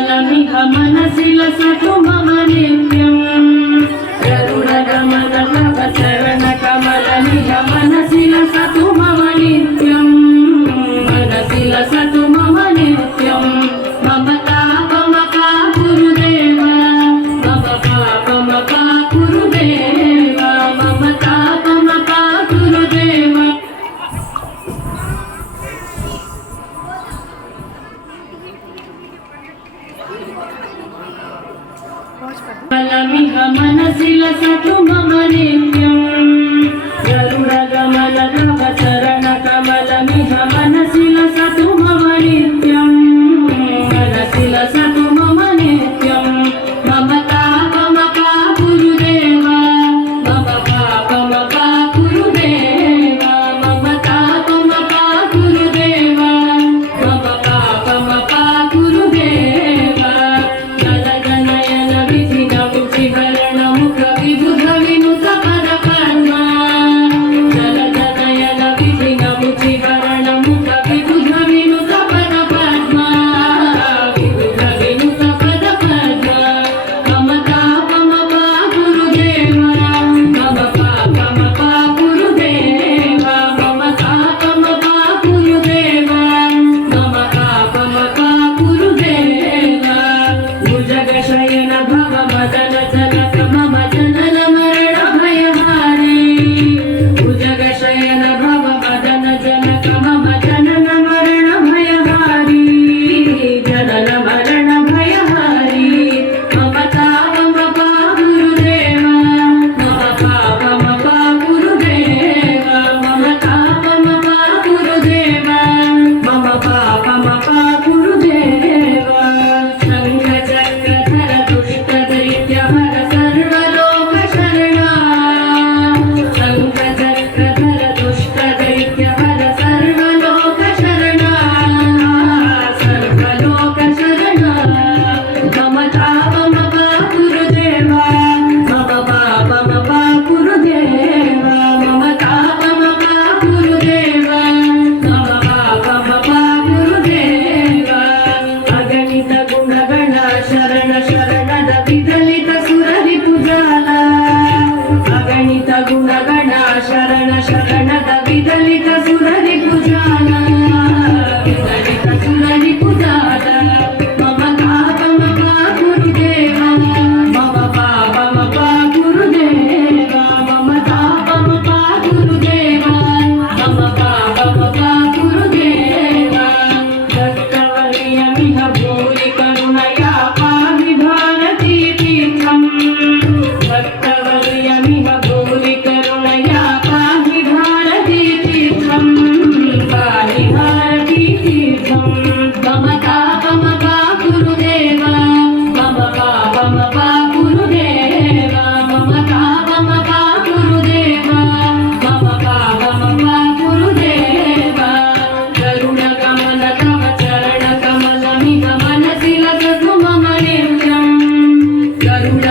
कमलमिह मनसि लसतु मम नित्यम् गरुडगमन तव चरण कमलमिह मनसि लसतु मम नित्यम् मनसि लसतु मम नित्यम् मम तापमपा गुरुदेव मम पापमपा गुरुदेव मम तापमपा गुरुदेव कमलमिह मनसि लसतु मम नित्यम् गरुडगमन तव चरण कमलमिह मनसि लसतु मम नित्यम् मनसि लसतु मम नित्यम् मम तापमपा गुरुदेव मम पापमपा गुरुदेव मम तापमपा गुरुदेव मम पापमपा गुरुदेव जलगनयन विधिन विधिवरण मुख विबुध विनुत पदपद्मा जलगनयन विधिन विधिवरण मुख विबुध विनुत पदपद्मा विबुध विनुत पदपद्मा मम तापमपा गुरुदेव मम पापमपा गुरुदेव मम तापमपा गुरुदेव मम पापमपा गुरुदेव भुजगशयन भव मदन जनक मम जनन मरण भयहारी भुजगशयन भव मदन जनक मम जनन मरण भयहारी जनन मरण भयहारी मम तापमपा गुरुदेव मम पापमपा गुरुदेव मम तापमपा गुरुदेव मम पापमपा गुरुदेव शङ्ख चक्रधर दुष्ट दैत्य हर सर्वलोक शरणा शङ्ख चक्रधर दुष्ट दैत्य हर सर्वलोक शरणा सर्वलोक शरणा मम तापमपा गुरुदेव मम पापमपा गुरुदेव मम तापमपा गुरुदेव मम पापमपा गुरुदेव अगणित गुणगण शरण शरणद विदलित सुररिपुजाಲ अगणित गुणगण शरण शरणद विदलित सुररिपुजाಲ विदलित सुररिपुजाಲ मम तापमपा गुरुदेव मम पापमपा गुरुदेव मम तापमपा गुरुदेव मम पापमपा गुरुदेव दत्तवर्यमिह भूरि करुणया पाहि भारती तीर्थम् दत्तवर्यमिह भूरि करुणया पाहि भारती तीर्थम् पाहि भारती तीर्थम् मम तापमपा गुरुदेव मम पापमपा गुरुदेव मम तापमपा गुरुदेव मम पापमपा गुरुदेव गरुडगमन तव चरण कमलमिह मनसि लसतु मम नित्यम् गरुड